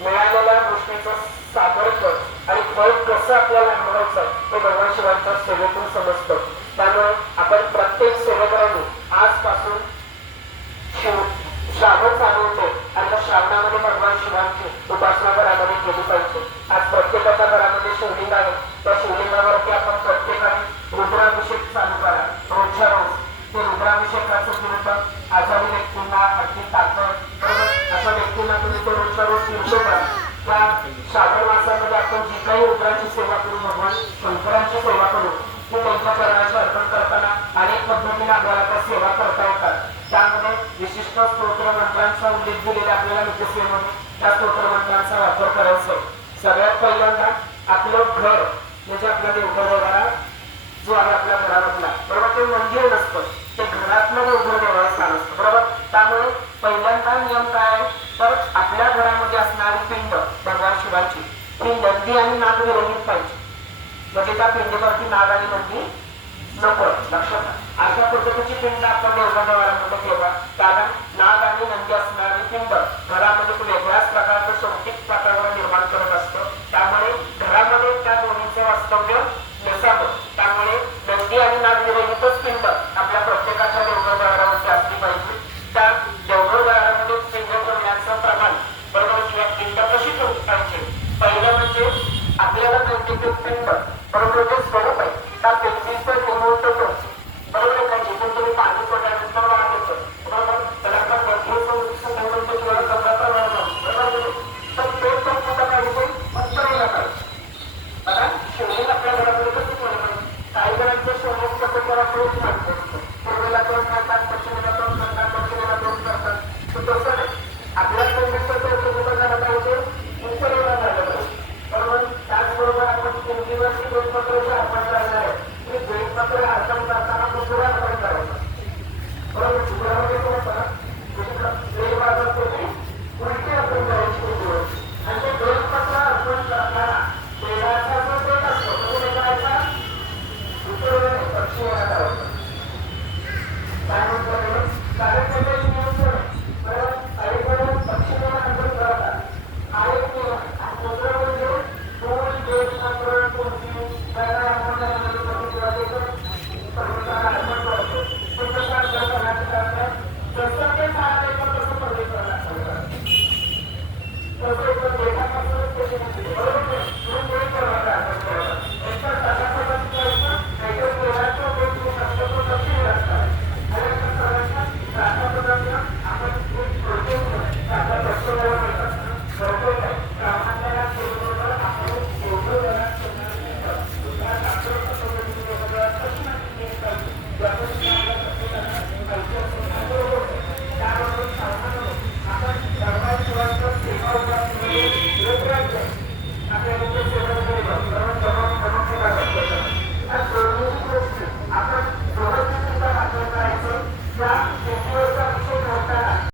मिळालेल्या गोष्टीचं सामर्थ्य आणि फळ कसं आपल्याला अनुभवायचं हे भगवान शिवांच्या सेवेतून समजतं. त्यामुळे आपण प्रत्येक सेवेकरांनी आजपासून श्रावण चालू होते आणि त्या श्रावणामध्ये भगवान शिवांची उपासना घरामध्ये केली पाहिजे. आज प्रत्येकाच्या घरामध्ये शिवलिंग आहे. त्या शिवलिंगावरती आपण प्रत्येकाने रुद्राभिषेक चालू करा रोजच्या रोज. ते रुद्राभिषेकाचं कीर्तन आजारी व्यक्तींना अगदी ताकद बरोबर अशा व्यक्तींना तुम्ही ते रोजच्या रोज कीर्तन करा. त्या श्रावण मासामध्ये आपण जी काही रुद्राची सेवा करू भगवान शंकरांची सेवा करू ती त्यांच्या चरणाची अर्पण करताना अनेक पद्धतीने आपल्याला त्या सेवा करता येतात. त्यामध्ये विशिष्ट स्तोत्र मंत्रांचा उल्लेख दिलेला आपल्याला नित्यसेवेमध्ये त्या स्तोत्र मंत्रांचा वापर करायचा. सगळ्यात पहिल्यांदा आपलं घर म्हणजे आपला देवघर जो आहे आपल्या घरामधला बरोबर ते मंदिर नसतं, ते घरातलं देवघर देवाला स्थान असतं बरोबर. त्यामुळे पहिल्यांदा नियम काय आहे तर आपल्या घरामध्ये असणारी पिंड भगवान शिवांची ही नंदी आणि नाग विरहित पाहिजे. म्हणजे त्या पिंडीवरती नाग आणि नंदी नको. लक्षात अशा पद्धतीची पिंड आपण देवघरामध्ये ठेवा. कारण नाग आणि नंदी असणारी पिंड घरामध्ये वेगळ्याच प्रकारचं शौकिक वातावरण निर्माण करत असतं. त्यामुळे घरामध्ये त्या दोन्हीचे वास्तव्य नसावं. त्यामुळे नंदी आणि नाग विरहितच पिंड आपल्या प्रत्येकाच्या देवघरावरती असली पाहिजे. त्या देवघरामध्ये पिंड ठेवण्याचं प्रमाण बरोबर किंवा पिंड कशी ठेवली पाहिजे. पहिलं म्हणजे आपल्याला नैतिक पिंड बरोबर जे स्वरूप आहे त्या पिंडीचं निमंत्रण बरोबर आहे का. जिथून तुम्ही पाणी सोडल्यानंतर वाढ येतं बरोबर त्याला आपण म्हणतो किंवा गंगाचा बरोबर तर ते पण कुठं पाहिजे उत्तरेला पाहिजे. आता शिवलिंग आपल्या घरामध्ये कसं ठेवलं पाहिजे. काही घरांचं शिवलिंग कसं त्याला तोच मानतो असतो. पूर्वेला तोच करतात, पश्चिमेला तोच करतात, पश्चिमेला तोच करतात. तसं नाही आपल्या पिंडीचं ते कुठं झालं पाहिजे उत्तरेला झालं पाहिजे बरोबर. त्याचबरोबर आपण पिंडीवरची बेलपत्र जे अर्पण करणार आहे ते बेलपत्र अर्पण करताना कुठे अर्पण करायचं बरोबर. चित्रामध्ये तो होता बेल वाजत होती उलटी अर्पण करायची पिंडीवरची आणि ते बेलपत्र अर्पण करताना बेलाचा जो बेल असतो तो कुठे करायचा उत्तरेला पश्चिमेला करायचा. त्यानंतर कारण त्याचा नियंत्रण बरोबर अलीकडे पश्चिमेला अर्पण करतात. आणि दुसरं म्हणजे दोन बेल पत्र कोणती अर्पण करतो पण कसं अर्पण करण्याचं जसं ते साधं तसं पवित्र लागतं.